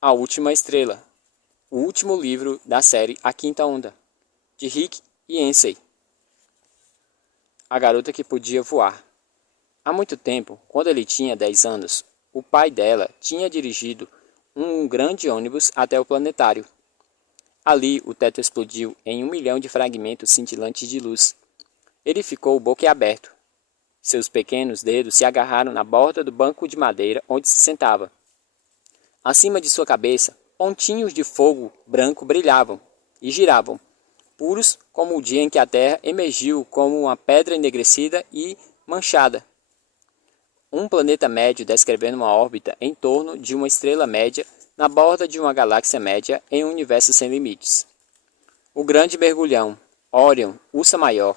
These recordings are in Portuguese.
A Última Estrela, o último livro da série A Quinta Onda, de Rick Yancey. A garota que podia voar. Há muito tempo, quando ele tinha 10 anos, o pai dela tinha dirigido um grande ônibus até o planetário. Ali, o teto explodiu em 1 milhão de fragmentos cintilantes de luz. Ele ficou boquiaberto. Seus pequenos dedos se agarraram na borda do banco de madeira onde se sentava. Acima de sua cabeça, pontinhos de fogo branco brilhavam e giravam, puros como o dia em que a Terra emergiu como uma pedra enegrecida e manchada. Um planeta médio descrevendo uma órbita em torno de uma estrela média na borda de uma galáxia média em um universo sem limites. O grande mergulhão, Orion, Ursa Maior,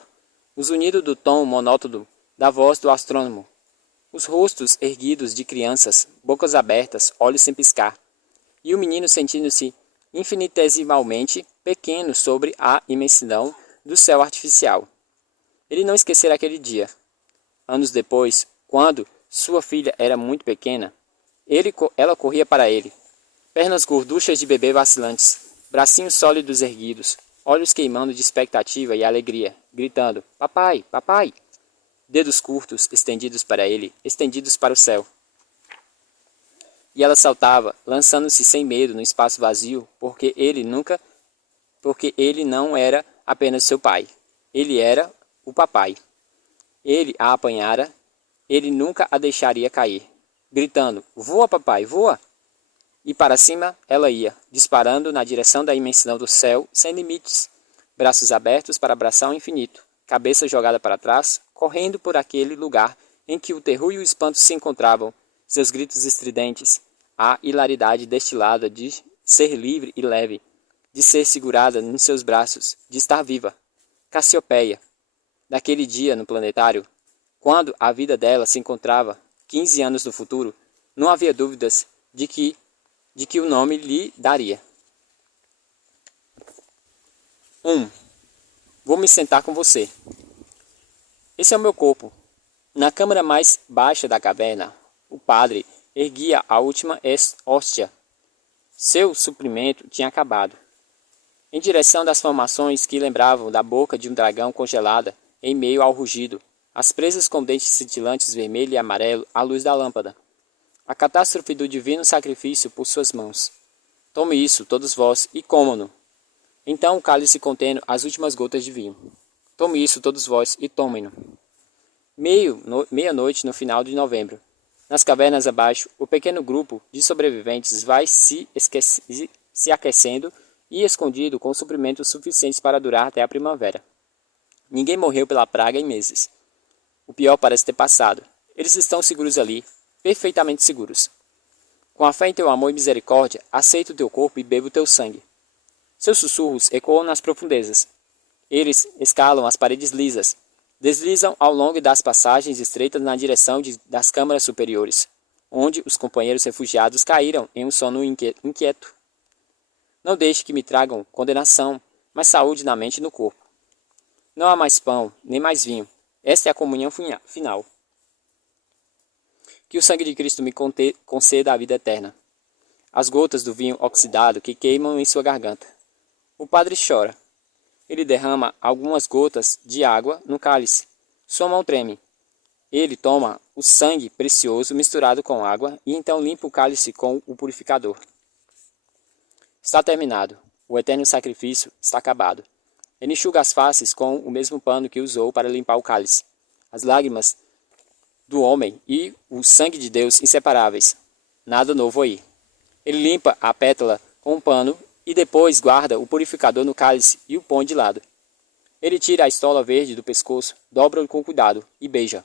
o zunido do tom monótono da voz do astrônomo, os rostos erguidos de crianças, bocas abertas, olhos sem piscar, e o menino sentindo-se infinitesimalmente pequeno sobre a imensidão do céu artificial. Ele não esquecera aquele dia. Anos depois, quando sua filha era muito pequena, ela corria para ele. Pernas gorduchas de bebê vacilantes, bracinhos sólidos erguidos, olhos queimando de expectativa e alegria, gritando, papai, papai! Dedos curtos estendidos para ele, estendidos para o céu. E ela saltava, lançando-se sem medo no espaço vazio, porque ele não era apenas seu pai. Ele era o papai. Ele a apanhara, ele nunca a deixaria cair, gritando, voa papai, voa! E para cima ela ia, disparando na direção da imensidão do céu, sem limites, braços abertos para abraçar o infinito, cabeça jogada para trás, correndo por aquele lugar em que o terror e o espanto se encontravam, seus gritos estridentes, a hilaridade destilada de ser livre e leve, de ser segurada nos seus braços, de estar viva. Cassiopeia. Naquele dia no planetário, quando a vida dela se encontrava 15 anos no futuro, não havia dúvidas de que o nome lhe daria. 1. Vou me sentar com você. Esse é o meu corpo. Na câmara mais baixa da caverna, o padre erguia a última hóstia. Seu suprimento tinha acabado. Em direção das formações que lembravam da boca de um dragão congelada, em meio ao rugido, as presas com dentes cintilantes vermelho e amarelo à luz da lâmpada. A catástrofe do divino sacrifício por suas mãos. Tome isso, todos vós, e comam-no. Então o cálice contendo as últimas gotas de vinho. Tome isso, todos vós, e tomem-no. Meia-noite no final de novembro. Nas cavernas abaixo, o pequeno grupo de sobreviventes vai se aquecendo e escondido com suprimentos suficientes para durar até a primavera. Ninguém morreu pela praga em meses. O pior parece ter passado. Eles estão seguros ali, perfeitamente seguros. Com a fé em teu amor e misericórdia, aceito o teu corpo e bebo o teu sangue. Seus sussurros ecoam nas profundezas. Eles escalam as paredes lisas, deslizam ao longo das passagens estreitas na direção das câmaras superiores, onde os companheiros refugiados caíram em um sono inquieto. Não deixe que me tragam condenação, mas saúde na mente e no corpo. Não há mais pão, nem mais vinho. Esta é a comunhão final. Que o sangue de Cristo me conceda a vida eterna. As gotas do vinho oxidado que queimam em sua garganta. O padre chora. Ele derrama algumas gotas de água no cálice. Sua mão treme. Ele toma o sangue precioso misturado com água e então limpa o cálice com o purificador. Está terminado. O eterno sacrifício está acabado. Ele enxuga as faces com o mesmo pano que usou para limpar o cálice. As lágrimas do homem e o sangue de Deus inseparáveis. Nada novo aí. Ele limpa a pétala com um pano e depois guarda o purificador no cálice e o põe de lado. Ele tira a estola verde do pescoço, dobra-o com cuidado e beija.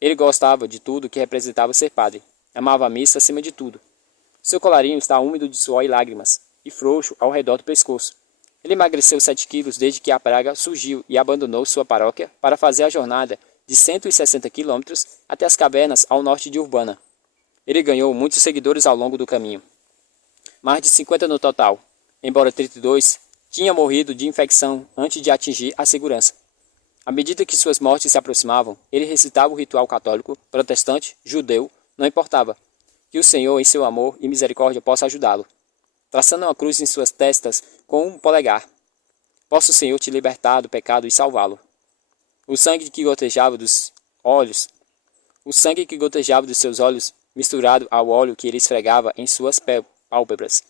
Ele gostava de tudo que representava ser padre. Amava a missa acima de tudo. Seu colarinho está úmido de suor e lágrimas, e frouxo ao redor do pescoço. Ele emagreceu 7 quilos desde que a praga surgiu e abandonou sua paróquia para fazer a jornada de 160 quilômetros até as cavernas ao norte de Urbana. Ele ganhou muitos seguidores ao longo do caminho. Mais de 50 no total, embora 32 tinham morrido de infecção antes de atingir a segurança. À medida que suas mortes se aproximavam, ele recitava o ritual católico, protestante, judeu, não importava. Que o Senhor, em seu amor e misericórdia, possa ajudá-lo, traçando uma cruz em suas testas com um polegar. Possa o Senhor te libertar do pecado e salvá-lo. O sangue que gotejava dos olhos, o sangue que gotejava dos seus olhos, misturado ao óleo que ele esfregava em suas pálpebras,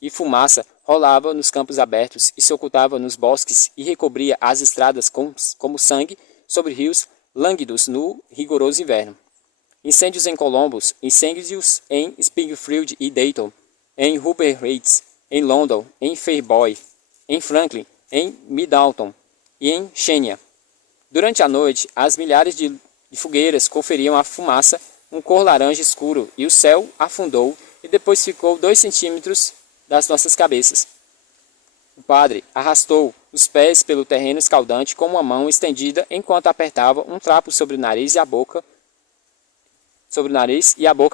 e fumaça rolava nos campos abertos e se ocultava nos bosques e recobria as estradas como sangue sobre rios lânguidos no rigoroso inverno. Incêndios em Columbus, incêndios em Springfield e Dayton, em Hubert Heights, em London, em Fairboy, em Franklin, em Middleton e em Xenia. Durante a noite, as milhares de fogueiras conferiam à fumaça um cor laranja escuro e o céu afundou e depois ficou 2 centímetros das nossas cabeças. O padre arrastou os pés pelo terreno escaldante com uma mão estendida enquanto apertava um trapo sobre o nariz e a boca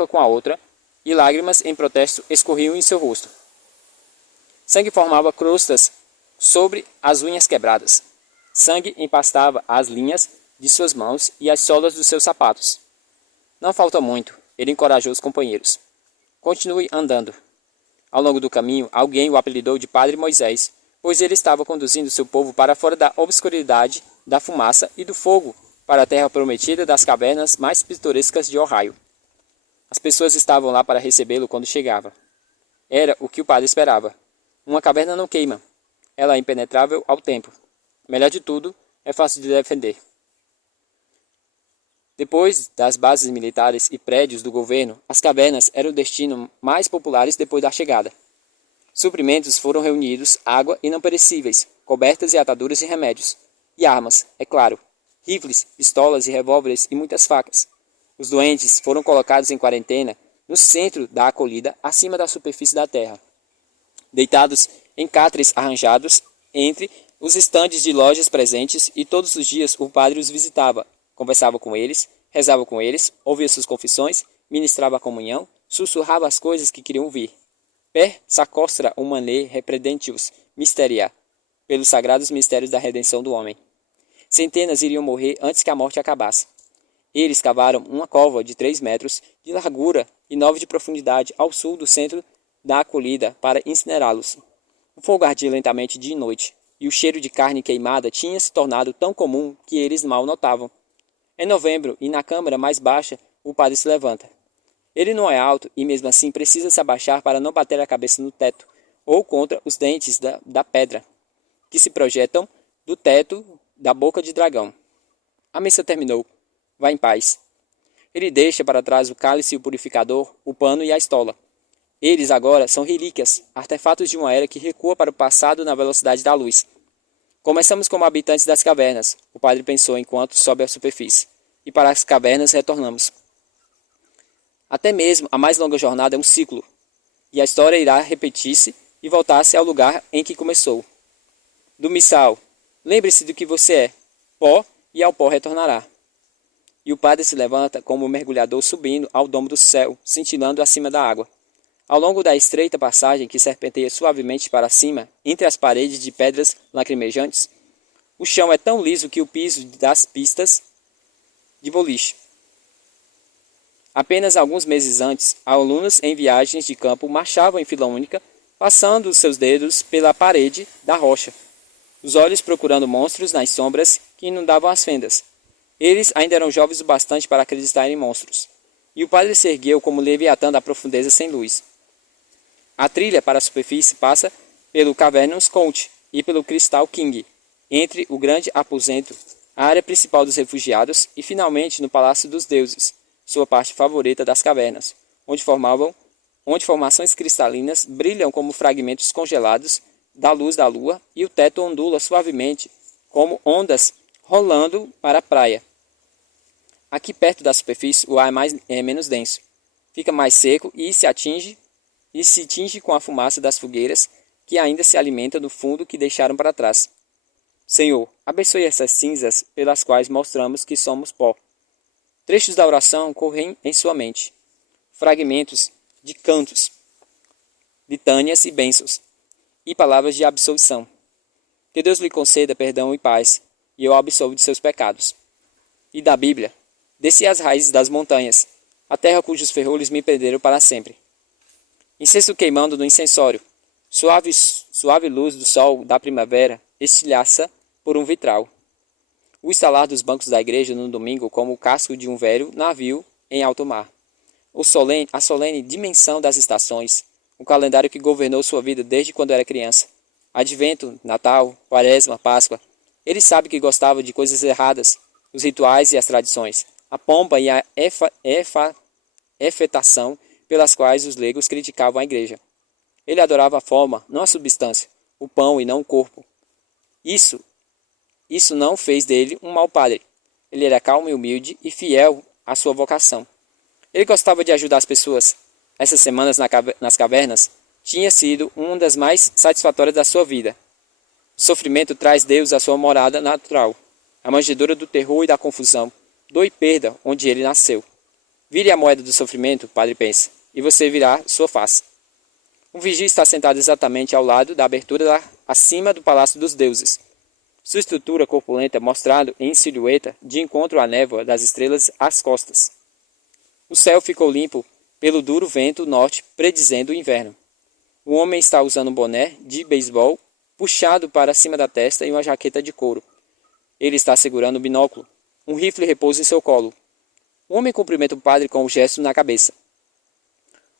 com a outra, e lágrimas em protesto escorriam em seu rosto. Sangue formava crostas sobre as unhas quebradas. Sangue empastava as linhas de suas mãos e as solas dos seus sapatos. Não falta muito, ele encorajou os companheiros. Continue andando. Ao longo do caminho, alguém o apelidou de Padre Moisés, pois ele estava conduzindo seu povo para fora da obscuridade, da fumaça e do fogo, para a terra prometida das cavernas mais pitorescas de Ohio. As pessoas estavam lá para recebê-lo quando chegava. Era o que o padre esperava. Uma caverna não queima. Ela é impenetrável ao tempo. Melhor de tudo, é fácil de defender. Depois das bases militares e prédios do governo, as cavernas eram o destino mais populares depois da chegada. Suprimentos foram reunidos, água e não perecíveis, cobertas e ataduras e remédios. E armas, é claro. Rifles, pistolas e revólveres e muitas facas. Os doentes foram colocados em quarentena no centro da acolhida, acima da superfície da terra, deitados em catres arranjados entre os estandes de lojas presentes, e todos os dias o padre os visitava, conversava com eles, rezava com eles, ouvia suas confissões, ministrava a comunhão, sussurrava as coisas que queriam ouvir. Per sacostra humanae repredentius mysteria, pelos sagrados mistérios da redenção do homem. Centenas iriam morrer antes que a morte acabasse. Eles cavaram uma cova de 3 metros de largura e 9 de profundidade ao sul do centro da acolhida para incinerá-los. O fogo ardia lentamente dia e noite, e o cheiro de carne queimada tinha se tornado tão comum que eles mal notavam. É novembro e na câmara mais baixa o padre se levanta. Ele não é alto e mesmo assim precisa se abaixar para não bater a cabeça no teto ou contra os dentes da pedra que se projetam do teto da boca de dragão. A missa terminou. Vá em paz. Ele deixa para trás o cálice e o purificador, o pano e a estola. Eles agora são relíquias, artefatos de uma era que recua para o passado na velocidade da luz. Começamos como habitantes das cavernas, o padre pensou enquanto sobe à superfície, e para as cavernas retornamos. Até mesmo a mais longa jornada é um ciclo, e a história irá repetir-se e voltar-se ao lugar em que começou. Do missal, lembre-se do que você é, pó, e ao pó retornará. E o padre se levanta como um mergulhador subindo ao domo do céu, cintilando acima da água. Ao longo da estreita passagem que serpenteia suavemente para cima, entre as paredes de pedras lacrimejantes, o chão é tão liso que o piso das pistas de boliche. Apenas alguns meses antes, alunos em viagens de campo marchavam em fila única, passando os seus dedos pela parede da rocha, os olhos procurando monstros nas sombras que inundavam as fendas. Eles ainda eram jovens o bastante para acreditar em monstros. E o padre se ergueu como Leviatã da profundeza sem luz. A trilha para a superfície passa pelo Cavernous Conte e pelo Crystal King, entre o grande aposento, a área principal dos refugiados e finalmente no Palácio dos Deuses, sua parte favorita das cavernas, onde formações cristalinas brilham como fragmentos congelados da luz da lua e o teto ondula suavemente como ondas rolando para a praia. Aqui perto da superfície o ar é menos denso, fica mais seco e se tinge com a fumaça das fogueiras que ainda se alimentam do fundo que deixaram para trás. Senhor, abençoe essas cinzas pelas quais mostramos que somos pó. Trechos da oração correm em sua mente. Fragmentos de cantos, litânias e bênçãos, e palavras de absolvição. Que Deus lhe conceda perdão e paz, e eu absolvo de seus pecados. E da Bíblia, desci as raízes das montanhas, a terra cujos ferrolhos me prenderam para sempre. Incenso queimando no incensório. Suave luz do sol da primavera estilhaça por um vitral. O estalar dos bancos da igreja no domingo como o casco de um velho navio em alto mar. A solene dimensão das estações, o calendário que governou sua vida desde quando era criança. Advento, Natal, Quaresma, Páscoa. Ele sabe que gostava de coisas erradas, os rituais e as tradições, a pompa e a efetação pelas quais os leigos criticavam a igreja. Ele adorava a forma, não a substância, o pão e não o corpo. Isso não fez dele um mau padre. Ele era calmo e humilde e fiel à sua vocação. Ele gostava de ajudar as pessoas. Essas semanas nas cavernas tinha sido uma das mais satisfatórias da sua vida. O sofrimento traz Deus à sua morada natural, a manjedoura do terror e da confusão, dor e perda onde ele nasceu. Vire a moeda do sofrimento, o padre pensa, e você virá sua face. Um vigia está sentado exatamente ao lado da abertura acima do Palácio dos Deuses. Sua estrutura corpulenta mostrando em silhueta de encontro à névoa das estrelas às costas. O céu ficou limpo pelo duro vento norte predizendo o inverno. O homem está usando um boné de beisebol puxado para cima da testa e uma jaqueta de couro. Ele está segurando um binóculo. Um rifle repousa em seu colo. O homem cumprimenta o padre com um gesto na cabeça.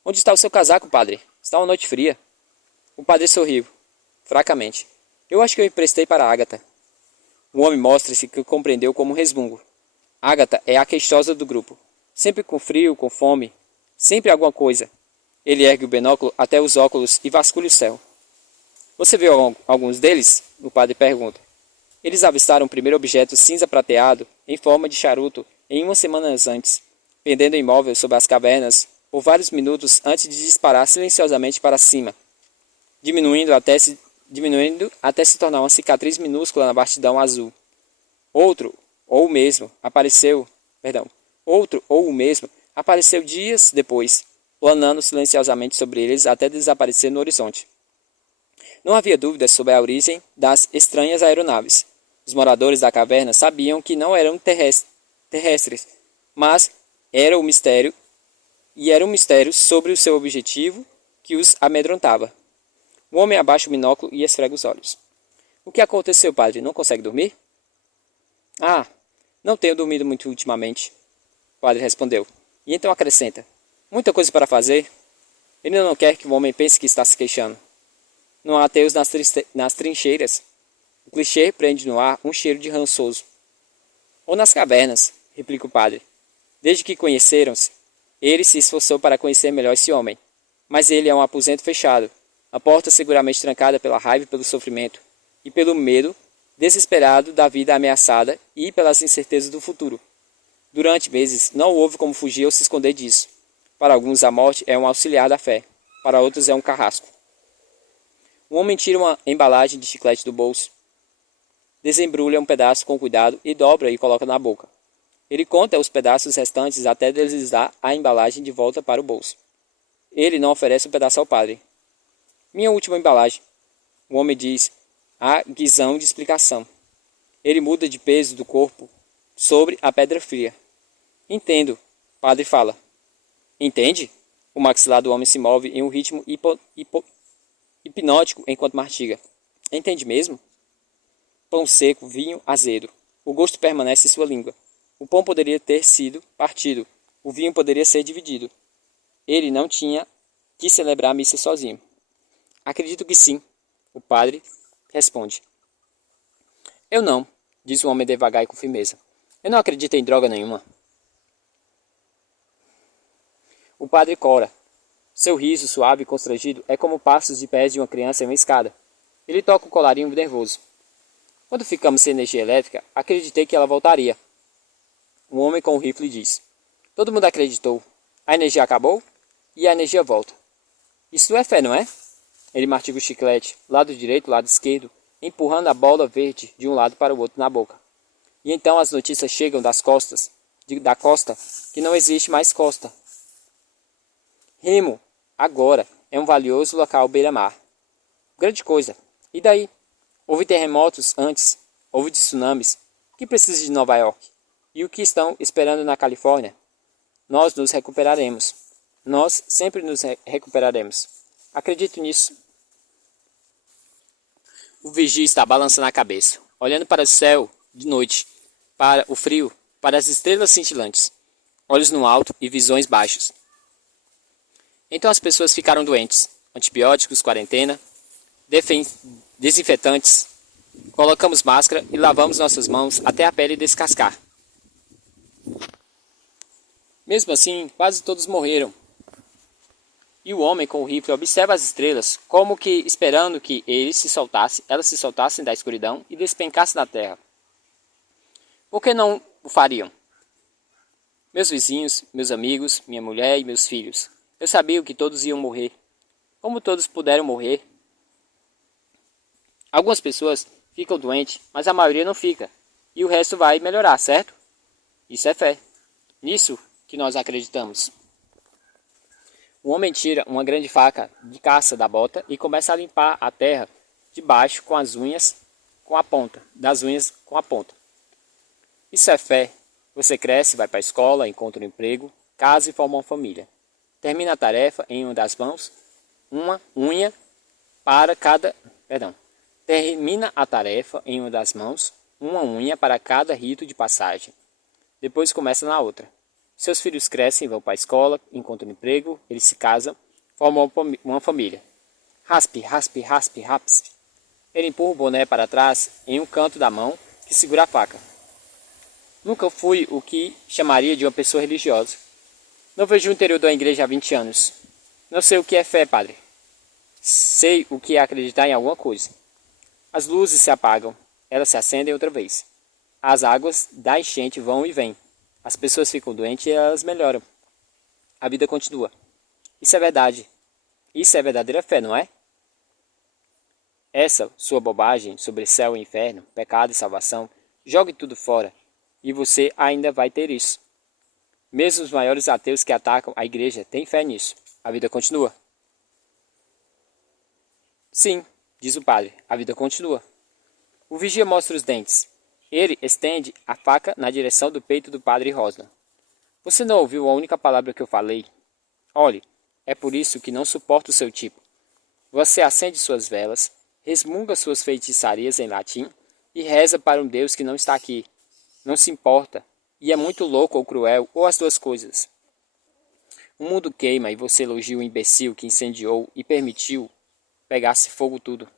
Onde está o seu casaco, padre? Está uma noite fria. O padre sorriu, fracamente. Eu acho que eu emprestei para Ágata. O homem mostra-se que compreendeu como um resmungo. Ágata é a queixosa do grupo. Sempre com frio, com fome. Sempre alguma coisa. Ele ergue o binóculo até os óculos e vasculha o céu. Você viu alguns deles? O padre pergunta. Eles avistaram o primeiro objeto cinza prateado, em forma de charuto, em umas semanas antes, pendendo imóvel sobre as cavernas, por vários minutos antes de disparar silenciosamente para cima, diminuindo até se tornar uma cicatriz minúscula na vastidão azul. Outro ou o mesmo apareceu dias depois, planando silenciosamente sobre eles até desaparecer no horizonte. Não havia dúvidas sobre a origem das estranhas aeronaves. Os moradores da caverna sabiam que não eram terrestres, mas era um mistério sobre o seu objetivo que os amedrontava. O homem abaixa o binóculo e esfrega os olhos. O que aconteceu, padre? Não consegue dormir? Ah, não tenho dormido muito ultimamente, o padre respondeu. E então acrescenta, muita coisa para fazer. Ele não quer que o homem pense que está se queixando. Não há ateus nas trincheiras. O clichê prende no ar um cheiro de rançoso. Ou nas cavernas, replica o padre. Desde que conheceram-se, ele se esforçou para conhecer melhor esse homem. Mas ele é um aposento fechado, a porta seguramente trancada pela raiva e pelo sofrimento, e pelo medo desesperado da vida ameaçada e pelas incertezas do futuro. Durante meses não houve como fugir ou se esconder disso. Para alguns a morte é um auxiliar da fé, para outros é um carrasco. Um homem tira uma embalagem de chiclete do bolso, desembrulha um pedaço com cuidado e dobra e coloca na boca. Ele conta os pedaços restantes até deslizar a embalagem de volta para o bolso. Ele não oferece um pedaço ao padre. Minha última embalagem, o homem diz, a guisão de explicação. Ele muda de peso do corpo sobre a pedra fria. Entendo, o padre fala. Entende? O maxilar do homem se move em um ritmo hipnótico enquanto mastiga. Entende mesmo? Pão seco, vinho, azedo. O gosto permanece em sua língua. O pão poderia ter sido partido. O vinho poderia ser dividido. Ele não tinha que celebrar a missa sozinho. Acredito que sim, o padre responde. Eu não, diz o homem devagar e com firmeza. Eu não acredito em droga nenhuma. O padre cora. Seu riso suave e constrangido é como passos de pés de uma criança em uma escada. Ele toca o colarinho nervoso. Quando ficamos sem energia elétrica, acreditei que ela voltaria. Um homem com um rifle diz. Todo mundo acreditou. A energia acabou e a energia volta. Isso é fé, não é? Ele mastiga o chiclete, lado direito, lado esquerdo, empurrando a bola verde de um lado para o outro na boca. E então as notícias chegam da costa, que não existe mais costa. Remo, agora, é um valioso local beira-mar. Grande coisa. E daí? Houve terremotos antes, houve tsunamis. O que precisa de Nova York? E o que estão esperando na Califórnia? nós nos recuperaremos. Nós sempre nos recuperaremos. Acredito nisso. O vigia está balançando a cabeça, olhando para o céu de noite, para o frio, para as estrelas cintilantes, olhos no alto e visões baixas. Então as pessoas ficaram doentes. Antibióticos, quarentena, desinfetantes, colocamos máscara e lavamos nossas mãos até a pele descascar. Mesmo assim, quase todos morreram. E o homem com o rifle observa as estrelas, como que esperando que elas se soltassem da escuridão e despencassem da terra. Por que não o fariam? Meus vizinhos, meus amigos, minha mulher e meus filhos. Eu sabia que todos iam morrer. Como todos puderam morrer? Algumas pessoas ficam doentes, mas a maioria não fica. E o resto vai melhorar, certo? Isso é fé. Nisso que nós acreditamos. O homem tira uma grande faca de caça da bota e começa a limpar a terra de baixo com as unhas, com a ponta, das unhas com a ponta. Isso é fé. Você cresce, vai para a escola, encontra um emprego, casa e forma uma família. Termina a tarefa em uma das mãos, uma unha para cada... Termina a tarefa em uma das mãos, uma unha para cada rito de passagem. Depois começa na outra. Seus filhos crescem, vão para a escola, encontram um emprego, eles se casam, formam uma família. Raspe, raspe, raspe, raspe. Ele empurra o boné para trás em um canto da mão que segura a faca. Nunca fui o que chamaria de uma pessoa religiosa. Não vejo o interior da igreja há 20 anos. Não sei o que é fé, padre. Sei o que é acreditar em alguma coisa. As luzes se apagam, elas se acendem outra vez. As águas da enchente vão e vêm. As pessoas ficam doentes e elas melhoram. A vida continua. Isso é verdade. Isso é verdadeira fé, não é? Essa sua bobagem sobre céu e inferno, pecado e salvação, jogue tudo fora. E você ainda vai ter isso. Mesmo os maiores ateus que atacam a igreja têm fé nisso. A vida continua. Sim, diz o padre, a vida continua. O vigia mostra os dentes. Ele estende a faca na direção do peito do padre Rosna. Você não ouviu a única palavra que eu falei? Olhe, é por isso que não suporto o seu tipo. Você acende suas velas, resmunga suas feitiçarias em latim e reza para um Deus que não está aqui. Não se importa, e é muito louco ou cruel, ou as duas coisas. O mundo queima e você elogia o imbecil que incendiou e permitiu pegasse fogo tudo.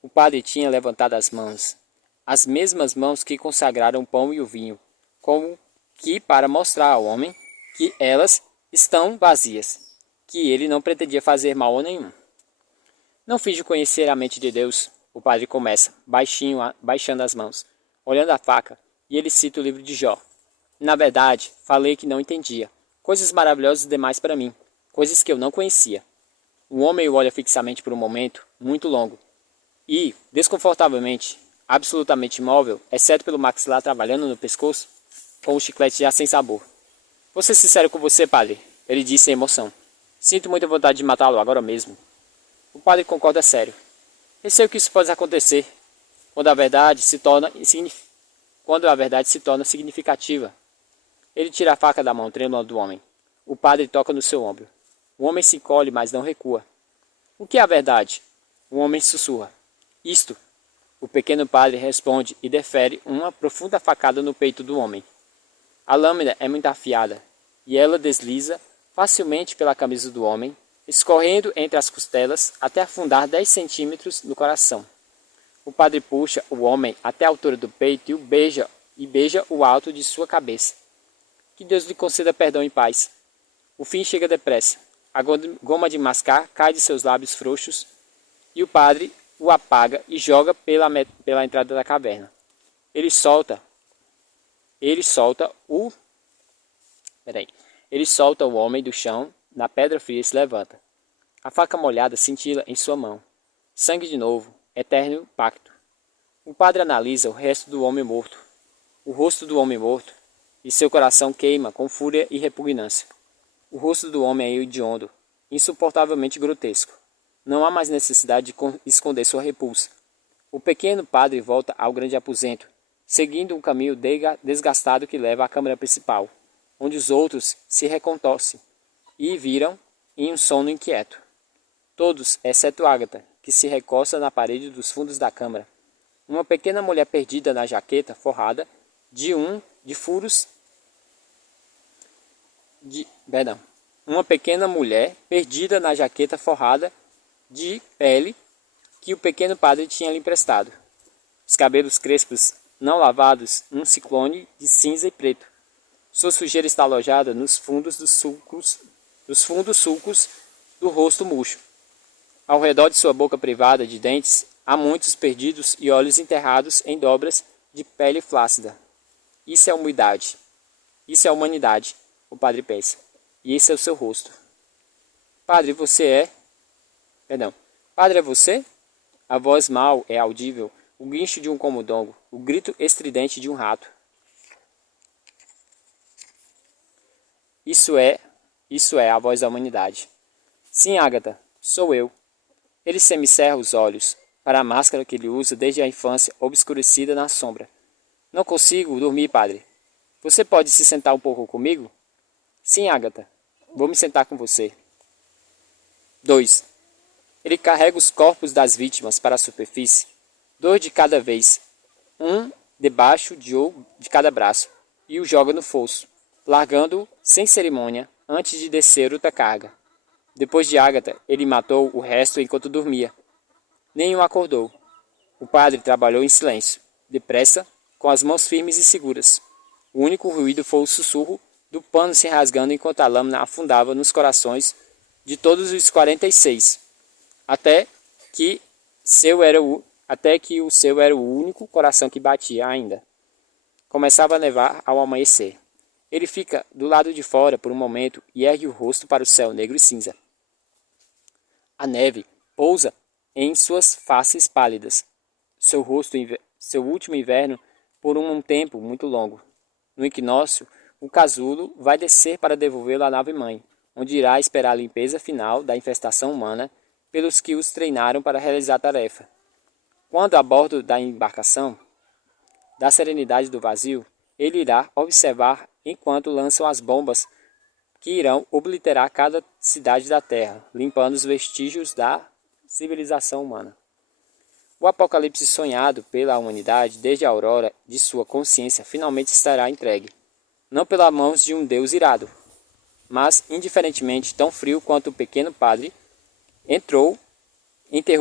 O padre tinha levantado as mãos, as mesmas mãos que consagraram o pão e o vinho, como que para mostrar ao homem que elas estão vazias, que ele não pretendia fazer mal a nenhum. Não finge conhecer a mente de Deus, o padre começa, baixinho, baixando as mãos, olhando a faca, e ele cita o livro de Jó. Na verdade, falei que não entendia, coisas maravilhosas demais para mim, coisas que eu não conhecia. O homem o olha fixamente por um momento, muito longo, e, desconfortavelmente, absolutamente imóvel, exceto pelo maxilar trabalhando no pescoço, com o chiclete já sem sabor. Vou ser sincero com você, padre, ele disse sem emoção. Sinto muita vontade de matá-lo agora mesmo. O padre concorda sério. Receio que isso possa acontecer, quando a verdade se torna significativa. Ele tira a faca da mão trêmula do homem. O padre toca no seu ombro. O homem se encolhe, mas não recua. O que é a verdade? O homem sussurra. Isto. O pequeno padre responde e defere uma profunda facada no peito do homem. A lâmina é muito afiada, e ela desliza facilmente pela camisa do homem, escorrendo entre as costelas até afundar 10 centímetros no coração. O padre puxa o homem até a altura do peito e beija o alto de sua cabeça. Que Deus lhe conceda perdão e paz. O fim chega depressa. A goma de mascar cai de seus lábios frouxos e o padre o apaga e joga pela entrada da caverna. Ele solta o homem do chão, na pedra fria se levanta. A faca molhada cintila em sua mão. Sangue de novo, eterno pacto. O padre analisa o resto do homem morto, o rosto do homem morto, e seu coração queima com fúria e repugnância. O rosto do homem é hediondo, insuportavelmente grotesco. Não há mais necessidade de esconder sua repulsa. O pequeno padre volta ao grande aposento, seguindo um caminho desgastado que leva à câmara principal. onde os outros se recontorcem e viram em um sono inquieto. Todos, exceto Agatha, que se recosta na parede dos fundos da câmara. Uma pequena mulher perdida na jaqueta forrada de furos de... Perdão. Uma pequena mulher perdida na jaqueta forrada de pele que o pequeno padre tinha lhe emprestado. Os cabelos crespos, não lavados, num ciclone de cinza e preto. Sua sujeira está alojada nos fundos sulcos do rosto murcho. Ao redor de sua boca privada de dentes, há muitos perdidos e olhos enterrados em dobras de pele flácida. Isso é umidade. Isso é humanidade, o padre pensa. E esse é o seu rosto. Padre, você é... Perdão. Padre, é você? A voz mal é audível, o guincho de um camundongo, o grito estridente de um rato. Isso é a voz da humanidade. Sim, Agatha, sou eu. Ele semicerra os olhos para a máscara que ele usa desde a infância, obscurecida na sombra. Não consigo dormir, padre. Você pode se sentar um pouco comigo? Sim, Agatha. Vou me sentar com você. 2. Ele carrega os corpos das vítimas para a superfície, 2 de cada vez, um debaixo de cada braço, e o joga no fosso, largando-o sem cerimônia antes de descer outra carga. Depois de Agatha, ele matou o resto enquanto dormia. Nenhum acordou. O padre trabalhou em silêncio, depressa, com as mãos firmes e seguras. O único ruído foi o sussurro do pano se rasgando enquanto a lâmina afundava nos corações de todos os 46, até que o seu era o único coração que batia ainda. Começava a nevar ao amanhecer. Ele fica do lado de fora por um momento e ergue o rosto para o céu negro e cinza. A neve pousa em suas faces pálidas. Seu último inverno por um tempo muito longo. No equinócio, o casulo vai descer para devolvê-lo à nave-mãe, onde irá esperar a limpeza final da infestação humana pelos que os treinaram para realizar a tarefa. Quando a bordo da embarcação, da serenidade do vazio, ele irá observar enquanto lançam as bombas que irão obliterar cada cidade da Terra, limpando os vestígios da civilização humana. O apocalipse sonhado pela humanidade desde a aurora de sua consciência finalmente estará entregue, não pelas mãos de um Deus irado, mas indiferentemente tão frio quanto o pequeno padre enterrou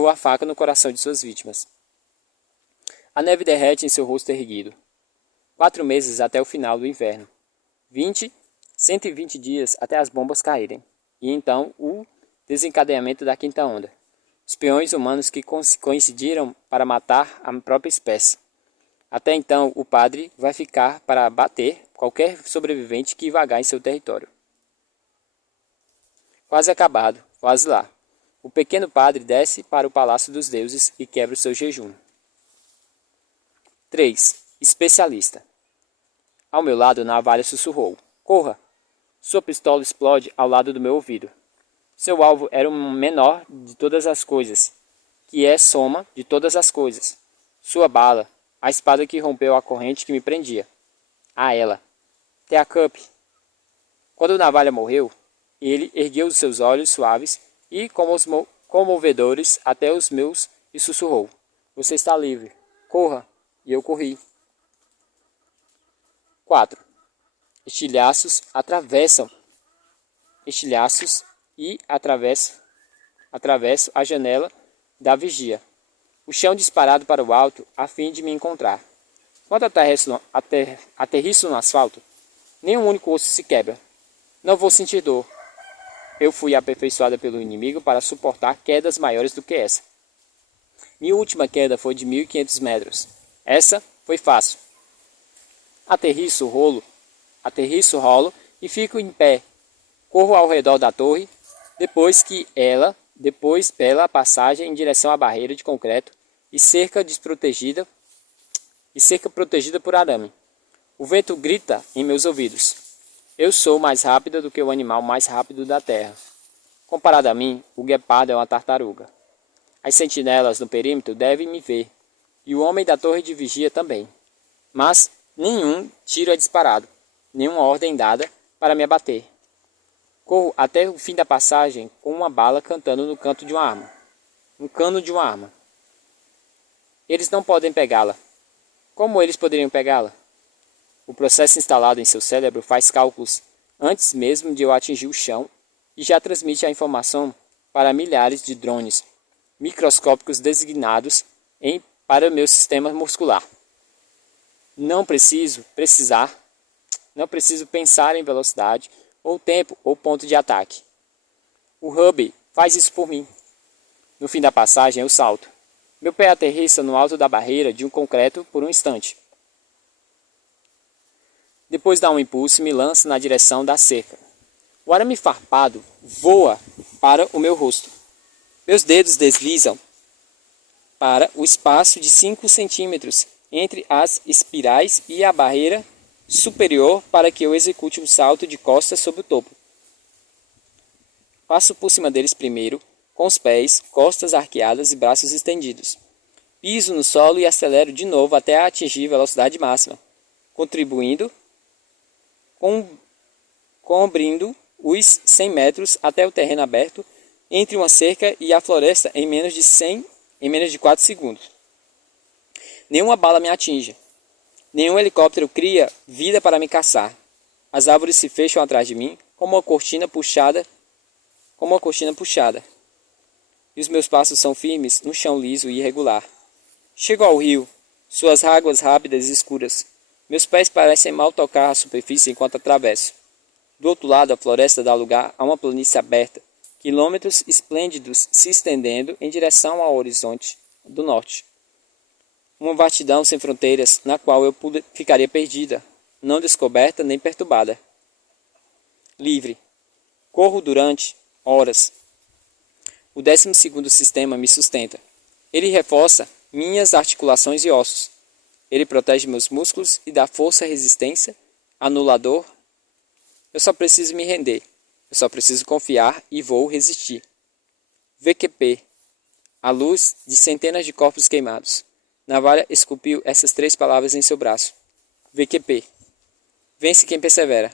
a faca no coração de suas vítimas. A neve derrete em seu rosto erguido. 4 meses até o final do inverno. 120 dias até as bombas caírem. E então o desencadeamento da quinta onda. Os peões humanos que coincidiram para matar a própria espécie. Até então o padre vai ficar para bater qualquer sobrevivente que vagar em seu território. Quase acabado, quase lá. O pequeno padre desce para o palácio dos deuses e quebra o seu jejum. 3. Especialista. Ao meu lado, Navalha sussurrou. Corra! Sua pistola explode ao lado do meu ouvido. Seu alvo era o menor de todas as coisas, que é soma de todas as coisas. Sua bala, a espada que rompeu a corrente que me prendia. A ela. Teacup. Quando Navalha morreu, ele ergueu os seus olhos suaves e comovedores até os meus e sussurrou. Você está livre. Corra. E eu corri. 4. Estilhaços e atravesso a janela da vigia. O chão disparado para o alto a fim de me encontrar. Quando aterriço no asfalto, nenhum único osso se quebra. Não vou sentir dor. Eu fui aperfeiçoada pelo inimigo para suportar quedas maiores do que essa. Minha última queda foi de 1.500 metros. Essa foi fácil. Aterriço, rolo e fico em pé. Corro ao redor da torre, depois pela passagem em direção à barreira de concreto e cerca protegida por arame. O vento grita em meus ouvidos. Eu sou mais rápida do que o animal mais rápido da terra. Comparado a mim, o guepardo é uma tartaruga. As sentinelas no perímetro devem me ver, e o homem da torre de vigia também. Mas nenhum tiro é disparado, nenhuma ordem dada para me abater. Corro até o fim da passagem com uma bala cantando no canto de uma arma. Um cano de uma arma. Eles não podem pegá-la. Como eles poderiam pegá-la? O processo instalado em seu cérebro faz cálculos antes mesmo de eu atingir o chão e já transmite a informação para milhares de drones microscópicos designados para meu sistema muscular. Não preciso pensar em velocidade, ou tempo, ou ponto de ataque. O hub faz isso por mim. No fim da passagem, eu salto. Meu pé aterrissa no alto da barreira de um concreto por um instante. Depois dá um impulso e me lança na direção da cerca. O arame farpado voa para o meu rosto. Meus dedos deslizam para o espaço de 5 centímetros entre as espirais e a barreira superior para que eu execute um salto de costas sobre o topo. Passo por cima deles primeiro, com os pés, costas arqueadas e braços estendidos. Piso no solo e acelero de novo até atingir velocidade máxima, cobrindo os 100 metros até o terreno aberto entre uma cerca e a floresta em menos de 4 segundos. Nenhuma bala me atinge. Nenhum helicóptero cria vida para me caçar. As árvores se fecham atrás de mim como uma cortina puxada. E os meus passos são firmes no chão liso e irregular. Chego ao rio, suas águas rápidas e escuras. Meus pés parecem mal tocar a superfície enquanto atravesso. Do outro lado, a floresta dá lugar a uma planície aberta, quilômetros esplêndidos se estendendo em direção ao horizonte do norte. Uma vastidão sem fronteiras na qual eu ficaria perdida, não descoberta nem perturbada. Livre. Corro durante horas. O 12º sistema me sustenta. Ele reforça minhas articulações e ossos. Ele protege meus músculos e dá força, resistência, anulador. Eu só preciso me render. Eu só preciso confiar e vou resistir. VQP. A luz de centenas de corpos queimados. Navalha esculpiu essas 3 palavras em seu braço. VQP. Vence quem persevera.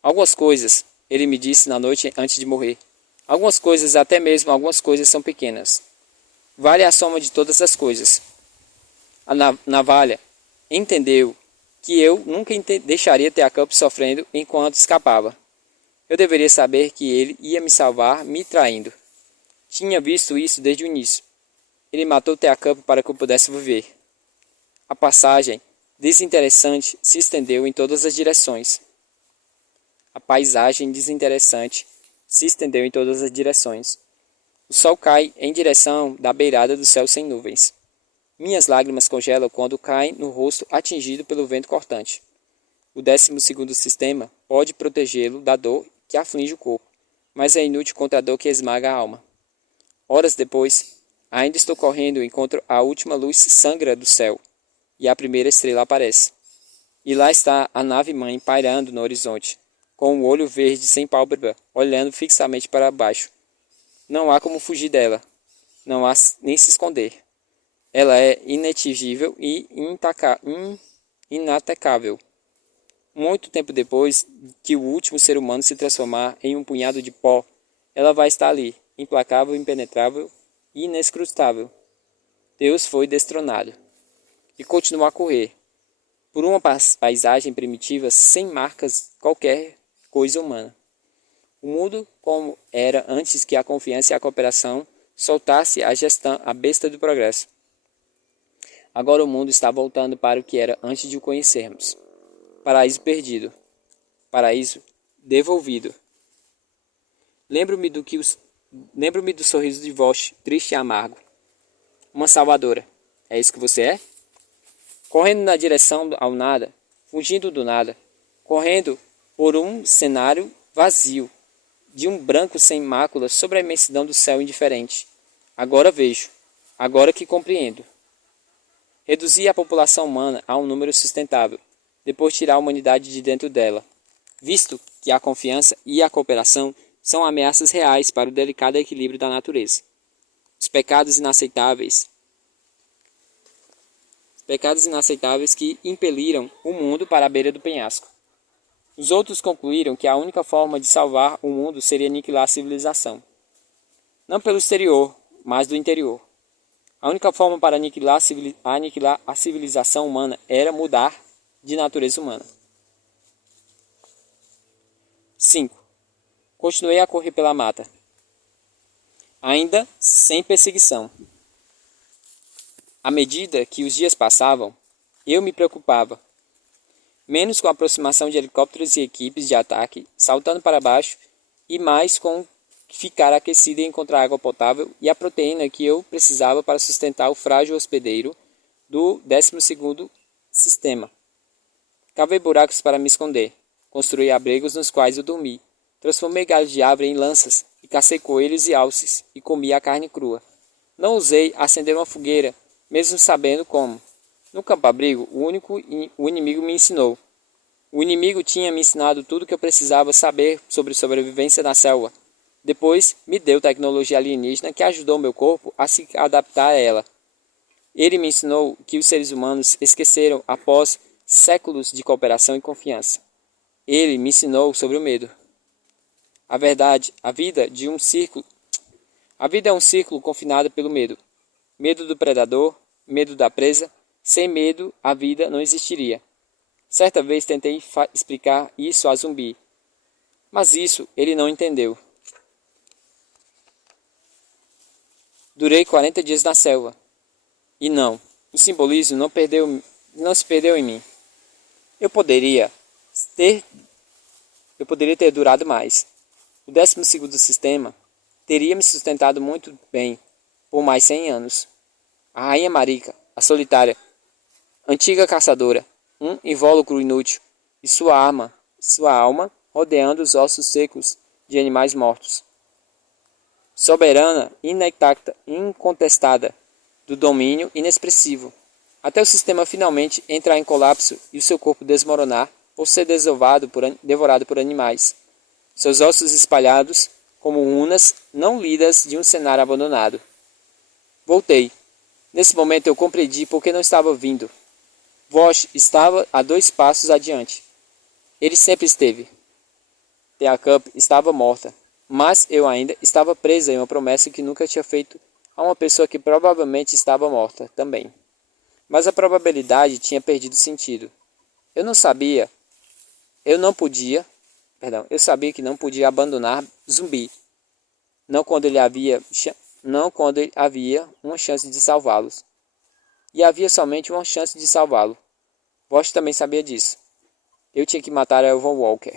Algumas coisas, ele me disse na noite antes de morrer. Algumas coisas, até mesmo algumas coisas, são pequenas. Vale a soma de todas as coisas. A navalha entendeu que eu nunca deixaria Teacup sofrendo enquanto escapava. Eu deveria saber que ele ia me salvar me traindo. Tinha visto isso desde o início. Ele matou Teacup para que eu pudesse viver. A passagem desinteressante se estendeu em todas as direções. A paisagem desinteressante se estendeu em todas as direções. O sol cai em direção da beirada do céu sem nuvens. Minhas lágrimas congelam quando caem no rosto atingido pelo vento cortante. O 12º sistema pode protegê-lo da dor que aflige o corpo, mas é inútil contra a dor que esmaga a alma. Horas depois, ainda estou correndo enquanto a última luz sangra do céu, e a primeira estrela aparece. E lá está a nave-mãe pairando no horizonte, com o olho verde sem pálpebra, olhando fixamente para baixo. Não há como fugir dela, não há nem se esconder. Ela é inatingível e inatacável. Muito tempo depois que o último ser humano se transformar em um punhado de pó, ela vai estar ali, implacável, impenetrável e inescrutável. Deus foi destronado. E continua a correr, por uma paisagem primitiva sem marcas qualquer coisa humana. O mundo como era antes que a confiança e a cooperação soltasse a besta do progresso. Agora o mundo está voltando para o que era antes de o conhecermos. Paraíso perdido. Paraíso devolvido. Lembro-me do sorriso de Vosh, triste e amargo. Uma salvadora. É isso que você é? Correndo na direção ao nada, fugindo do nada, correndo por um cenário vazio, de um branco sem máculas sobre a imensidão do céu indiferente. Agora vejo, agora que compreendo. Reduzir a população humana a um número sustentável, depois tirar a humanidade de dentro dela, visto que a confiança e a cooperação são ameaças reais para o delicado equilíbrio da natureza. Os pecados inaceitáveis que impeliram o mundo para a beira do penhasco. Os outros concluíram que a única forma de salvar o mundo seria aniquilar a civilização. Não pelo exterior, mas do interior. A única forma para aniquilar a civilização humana era mudar de natureza humana. 5. Continuei a correr pela mata, ainda sem perseguição. À medida que os dias passavam, eu me preocupava menos com a aproximação de helicópteros e equipes de ataque saltando para baixo e mais com ficar aquecido e encontrar água potável e a proteína que eu precisava para sustentar o frágil hospedeiro do 12º sistema. Cavei buracos para me esconder, construí abrigos nos quais eu dormi, transformei galhos de árvore em lanças e cacei coelhos e alces e comi a carne crua. Não ousei acender uma fogueira, mesmo sabendo como. No campo-abrigo, o inimigo me ensinou. O inimigo tinha me ensinado tudo o que eu precisava saber sobre sobrevivência na selva. Depois, me deu tecnologia alienígena que ajudou meu corpo a se adaptar a ela. Ele me ensinou que os seres humanos esqueceram após séculos de cooperação e confiança. Ele me ensinou sobre o medo. A verdade, a vida é um círculo confinado pelo medo. Medo do predador, medo da presa. Sem medo, a vida não existiria. Certa vez tentei explicar isso a Zumbi, mas isso ele não entendeu. Durei 40 dias na selva. E não, o simbolismo não se perdeu em mim. Eu poderia ter durado mais. O 12º sistema teria me sustentado muito bem por mais 100 anos. A rainha Marika, a solitária, antiga caçadora, um invólucro inútil, e sua alma rodeando os ossos secos de animais mortos. Soberana, intacta, incontestada, do domínio inexpressivo, até o sistema finalmente entrar em colapso e o seu corpo desmoronar ou ser devorado por animais. Seus ossos espalhados como runas não lidas de um cenário abandonado. Voltei. Nesse momento eu compreendi por que não estava vindo. Vosh estava a 2 passos adiante. Ele sempre esteve. Teacup estava morta, mas eu ainda estava presa em uma promessa que nunca tinha feito a uma pessoa que provavelmente estava morta também. Mas a probabilidade tinha perdido sentido. Eu sabia que não podia abandonar Zumbi, não quando havia uma chance de salvá-los. E havia somente uma chance de salvá-lo. Vosh também sabia disso. Eu tinha que matar Elvan Walker.